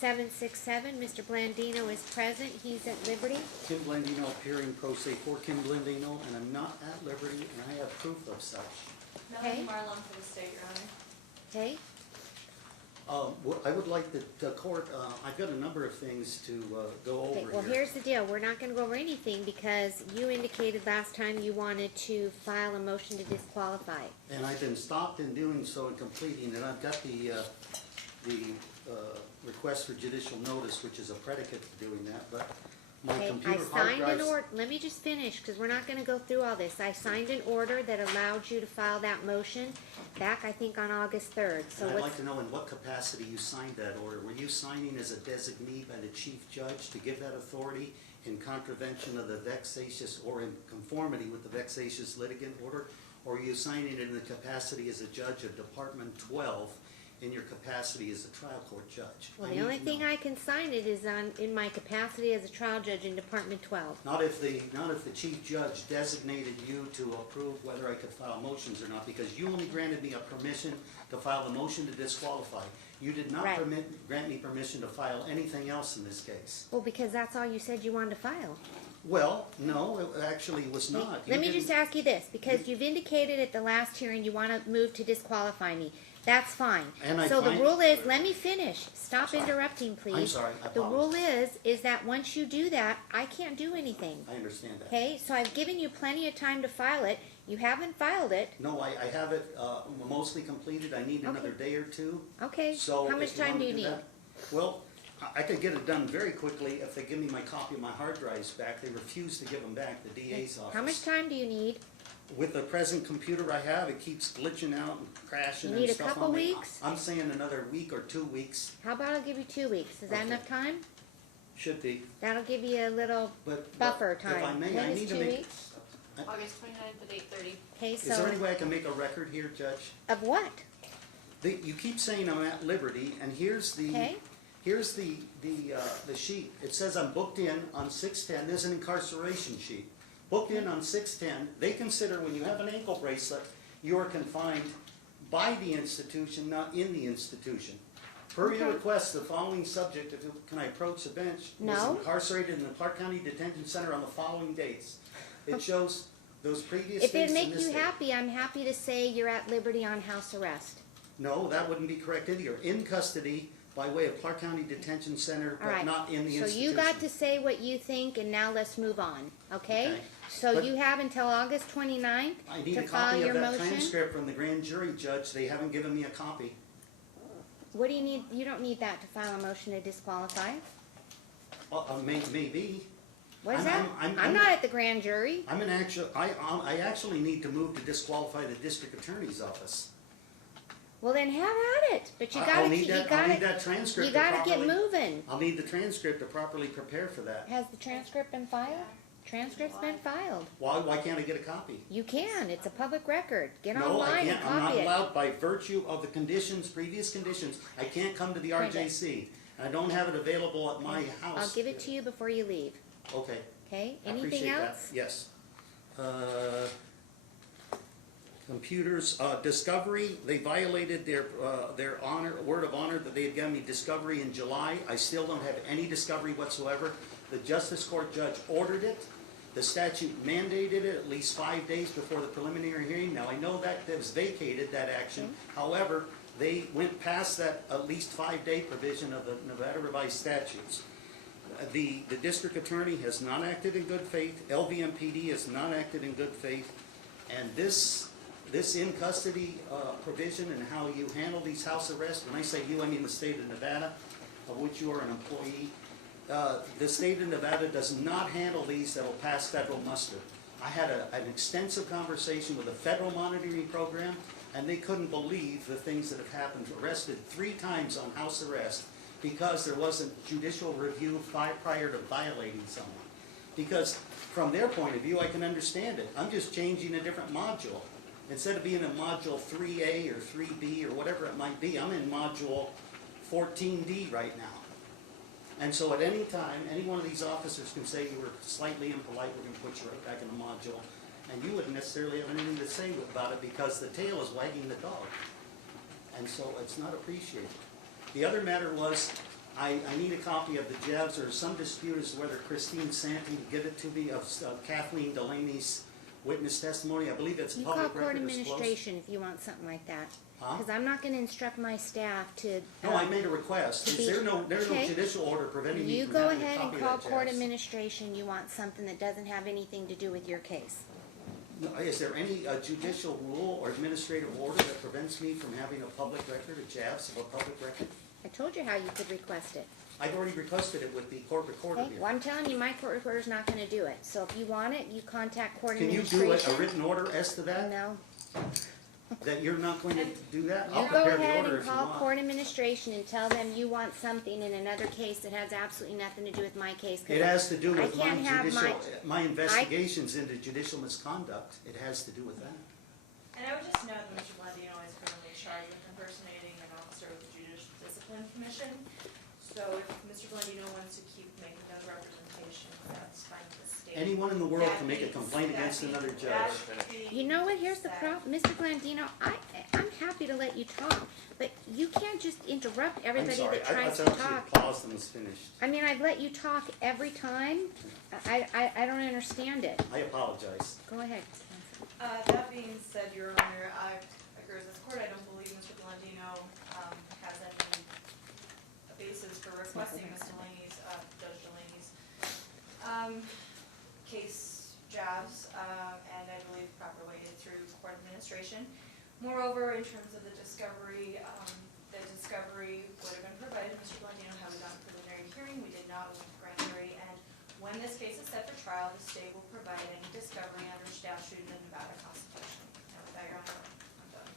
767, Mr. Blandino is present. He's at liberty. Kim Blandino appearing pro se for Kim Blandino, and I'm not at liberty, and I have proof of such. Okay. Melanie Marlon for the state, Your Honor. Okay. I would like the court, I've got a number of things to go over Okay, here. well, here's the deal. We're not going to go over anything because you indicated last time you wanted to file a motion to disqualify. And I've been stopped in doing so and completing, and I've got the request for judicial notice, which is a predicate to doing that, but my Okay, I computer hard signed an drives. order. Let me just finish because we're not going to go through all this. I signed an order that allowed you to file that motion back, I think, on August 3rd. So And I'd what's like to know in what capacity you signed that order. Were you signing as a designee by the chief judge to give that authority in contravention of the vexatious or in conformity with the vexatious litigant order? Or are you signing it in the capacity as a judge of Department 12 in your capacity as a trial court judge? Well, I the need only to thing know. I can sign it is in my capacity as a trial judge in Department 12. Not if the chief judge designated you to approve whether I could file motions or not, because you only granted me a permission to file the motion to disqualify. You did not Right. grant me permission to file anything else in this case. Well, because that's all you said you wanted to file. Well, no, it actually was not. Let You me just didn't- ask you this, because you've indicated at the last hearing you want to move to disqualify me. That's fine. And I So the find- rule is, let me finish. Stop interrupting, please. I'm sorry, I The rule apologize. is that once you do that, I can't do anything. I understand that. Okay, so I've given you plenty of time to file it. You haven't filed it. No, I have it mostly completed. I need another day or two. Okay, So how much if you time want do to you need? that- Well, I could get it done very quickly if they give me my copy of my hard drives back. They refuse to give them back, the DA's office. How much time do you need? With the present computer I have, it keeps glitching out and crashing You and need a stuff couple on me. weeks? I'm saying another week or 2 weeks How about I'll give you 2 weeks? Is that Okay. enough time? should be. That'll give you a little But buffer if I time. may, When I is need to 2 make. weeks? August 29th at 8:30. Okay, Is there any so, way I can make a record here, Judge? of what? You keep saying I'm at liberty, and here's the Okay. here's the sheet. It says I'm booked in on 6/10. There's an incarceration sheet. Booked in on 6/10. They consider when you have an ankle bracelet, you are confined by the institution, not in the institution. Per your Okay. request, the following subject, can I approach the bench? No. Was incarcerated in the Clark County Detention Center on the following dates. It shows those previous If dates it'd and make this you date. happy, I'm happy to say you're at liberty on house arrest. No, that wouldn't be correct either. You're in custody by way of Clark County Detention Center, All but right. not in the So institution. you got to say what you think, and now let's move on, okay? Okay. So But- you have until August 29th I need to a file copy your of that motion? transcript from the grand jury judge. They haven't given me a copy. What do you need? You don't need that to file a motion to disqualify. Maybe. What is I'm- that? I'm- I'm not at the grand jury. I actually need to move to disqualify the district attorney's office. Well, then have at it. But you I'll gotta, need you that- I'll need gotta, that transcript you to gotta get properly- moving. I'll need the transcript to properly prepare for that. Has the transcript been filed? Transcript's been filed. Why can't I get a copy? You can. It's a public record. Get No, I online and can't. I'm not copy it. allowed by virtue of the conditions, previous conditions. I can't come to the RJC. I don't have it available at my house. I'll give it to you before you leave. Okay. Okay? I Anything appreciate that. else? Yes. Computers, discovery, they violated their word of honor that they had given me discovery in July. I still don't have any discovery whatsoever. The Justice Court judge ordered it. The statute mandated it at least 5 days before the preliminary hearing. Now, I know that was vacated, that action. However, they went past that at least 5-day provision of the Nevada revised statutes. The district attorney has not acted in good faith. LVMPD has not acted in good faith. And this in custody provision and how you handle these house arrests, when I say you, I mean the state of Nevada, of which you are an employee. The state of Nevada does not handle these that will pass federal muster. I had an extensive conversation with the federal monitoring program, and they couldn't believe the things that have happened. Arrested 3 times on house arrest because there wasn't judicial review prior to violating someone. Because from their point of view, I can understand it. I'm just changing a different module. Instead of being in module 3A or 3B or whatever it might be, I'm in module 14D right now. And so at any time, any one of these officers can say you were slightly impolite, we're going to put you right back in the module. And you wouldn't necessarily have anything to say about it because the tail is wagging the dog. And so it's not appreciated. The other matter was I need a copy of the JEVs. There's some dispute as to whether Christine Santee would give it to me of Kathleen Delaney's witness testimony. I believe it's You call public court record disclosed. administration if you want something like that. Huh? Because I'm not gonna instruct my staff to. No, I made a request. to be- There's no okay. judicial order preventing me You from go having a ahead and copy call of that court JEVs. administration, you want something that doesn't have anything to do with your case. No, is there any judicial rule or administrative order that prevents me from having a public record, a JAVS of a public record? I told you how you could request it. I've already requested it with the court recorder Okay, here. well, I'm telling you, my court recorder's not gonna do it, so if you want it, you contact court Can you administration. do a written order as to that? No, That you're not going to do that? I'll you go prepare the ahead order and if you call want. court administration and tell them you want something in another case that has absolutely nothing to do with my case. 'cause It has to do I with my can't have judicial, my investigations into judicial misconduct. It has to do with that. And I would just note that Mr. Blandino is currently charged with impersonating an officer with the Judicial Discipline Commission. So if Mr. Blandino wants to keep making those representations, that's fine with the state. Anyone in the world That can make a means- complaint that against means- another that judge. means You know what, here's the that- problem, Mr. Blandino, I'm happy to let you talk, but you can't just interrupt I'm everybody sorry, that I tries to thought you talk. had paused and was finished. I mean, I've let you talk every time, I don't understand it. I apologize. Go ahead. That being said, Your Honor, I agree with this court. I don't believe Mr. Blandino has any basis for requesting Ms. Delaney's, Judge Delaney's case JAVS, and I believe proper weighted through court administration. Moreover, in terms of the discovery would have been provided. Mr. Blandino had we done a preliminary hearing, we did not, we went to grand jury, and when this case is set for trial, the state will provide any discovery under statute in the Nevada Constitution. And with that, Your Honor, I'm done.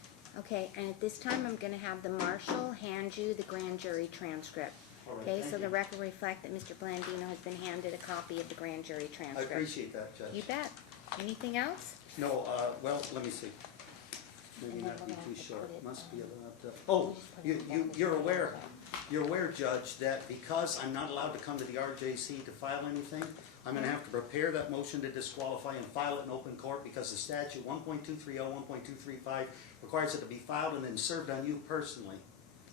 Okay, and at this time, I'm gonna have the marshal hand you the grand jury transcript. All right, Okay, thank so the you. record reflect that Mr. Blandino has been handed a copy of the grand jury I transcript. appreciate that, Judge. You bet. Anything else? No, well, let me see. Maybe not be too short, must be allowed to. You're aware, Judge, that because I'm not allowed to come to the RJC to file anything, I'm gonna have to prepare that motion to disqualify and file it in open court because the statute 1.230, 1.235 requires it to be filed and then served on you personally.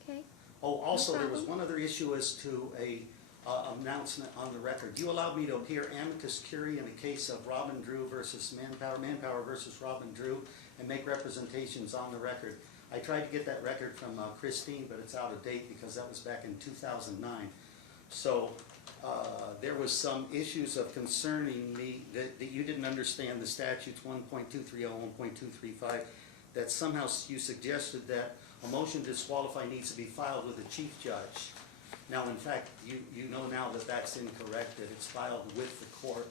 Okay, Oh, also, there was problem. one other issue as to a announcement on the record. You allowed me to appear amicus curiae in a case of Robin Drew versus Manpower versus Robin Drew, and make representations on the record. I tried to get that record from Christine, but it's out of date because that was back in 2009. So there was some issues of concerning me that you didn't understand the statutes 1.230, 1.235, that somehow you suggested that a motion to disqualify needs to be filed with the chief judge. Now, in fact, you know now that that's incorrect, that it's filed with the court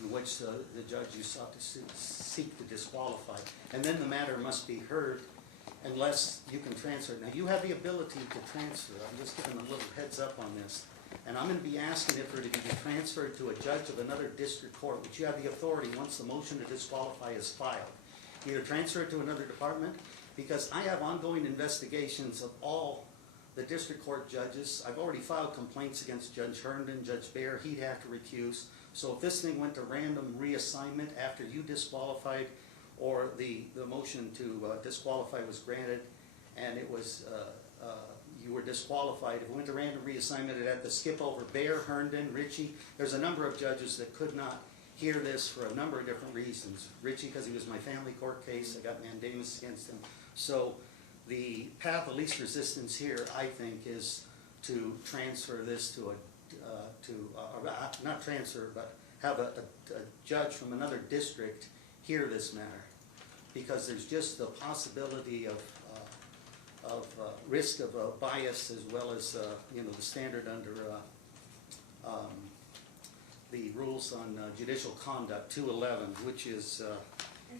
in which the judge you sought to seek to disqualify. And then the matter must be heard unless you can transfer it. Now, you have the ability to transfer. I'm just giving a little heads up on this. And I'm going to be asking it for it to be transferred to a judge of another district court, which you have the authority once the motion to disqualify is filed. Either transfer it to another department, because I have ongoing investigations of all the district court judges. I've already filed complaints against Judge Herndon, Judge Baer. He'd have to recuse. So if this thing went to random reassignment after you disqualified or the motion to disqualify was granted and it was you were disqualified, if it went to random reassignment, it had to skip over Baer, Herndon, Ritchie. There's a number of judges that could not hear this for a number of different reasons. Ritchie, because he was my family court case, I got mandamus against him. So the path of least resistance here, I think, is to transfer this to not transfer, but have a judge from another district hear this matter, because there's just the possibility of risk of bias, as well as the standard under the rules on judicial conduct 211, which is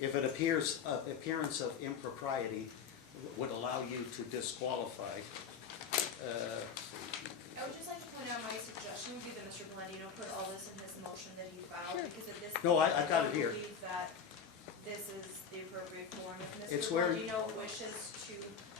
if it appears appearance of impropriety would allow you to disqualify. I would just like to point out my suggestion would be that Mr. Blandino put all this in his motion that he filed, Sure. because at this No, point, I've got it don't here. believe that this is the appropriate form. If It's Mr. where- Blandino wishes to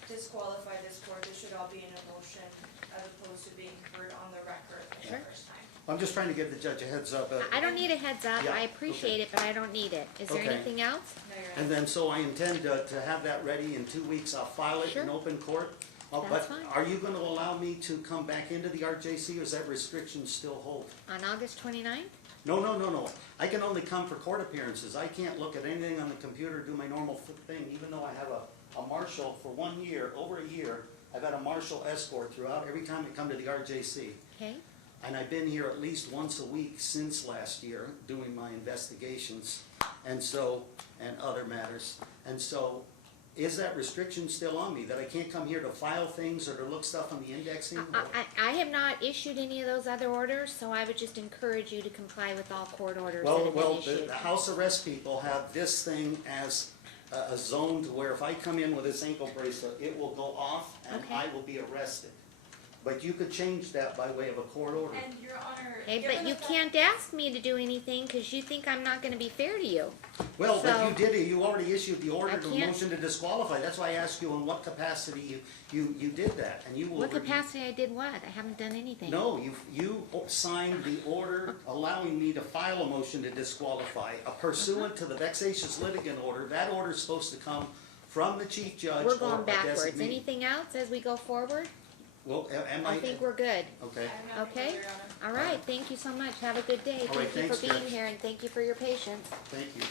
disqualify this court, this should all be in a motion as opposed to being heard on the record for Sure. the first time. I'm just trying to give the judge a heads up. I don't need a heads up, Yeah, I appreciate it, but I don't need it. Is there Okay. anything else? No, you're And right. then, so I intend to have that ready in 2 weeks. I'll file it in Sure. open court. Oh, That's but fine. are you gonna allow me to come back into the RJC, or is that restriction still hold? On August 29th? No. I can only come for court appearances. I can't look at anything on the computer, do my normal thing, even though I have a marshal for 1 year, over a year. I've had a marshal escort throughout, every time I come to the RJC. Okay, And I've been here at least once a week since last year, doing my investigations, and other matters. And so, is that restriction still on me, that I can't come here to file things or to look stuff on the indexing? I have not issued any of those other orders, so I would just encourage you to comply with all court orders that Well, have been issued. the house arrest people have this thing as a zone to where if I come in with this ankle bracelet, it will go off and Okay. I will be arrested. But you could change that by way of a court order. And Your Honor, Okay, given but the you fact- can't ask me to do anything because you think I'm not gonna be fair to you. Well, but So- you did it, you already issued the order I to can't- motion to disqualify. That's why I asked you in what capacity you did that, and you will. What capacity I did what? I haven't done anything. No, you signed the order allowing me to file a motion to disqualify. Pursuant to the vexatious litigant order, that order is supposed to come from the chief judge We're or going a backwards. designee. Anything else as we go forward? Well, am I think we're good. Okay. I have nothing Okay. further, Your Honor. All right, thank you so much. Have a good day. All right, Thank you thanks, for being Judge. here and thank you for your patience. Thank you.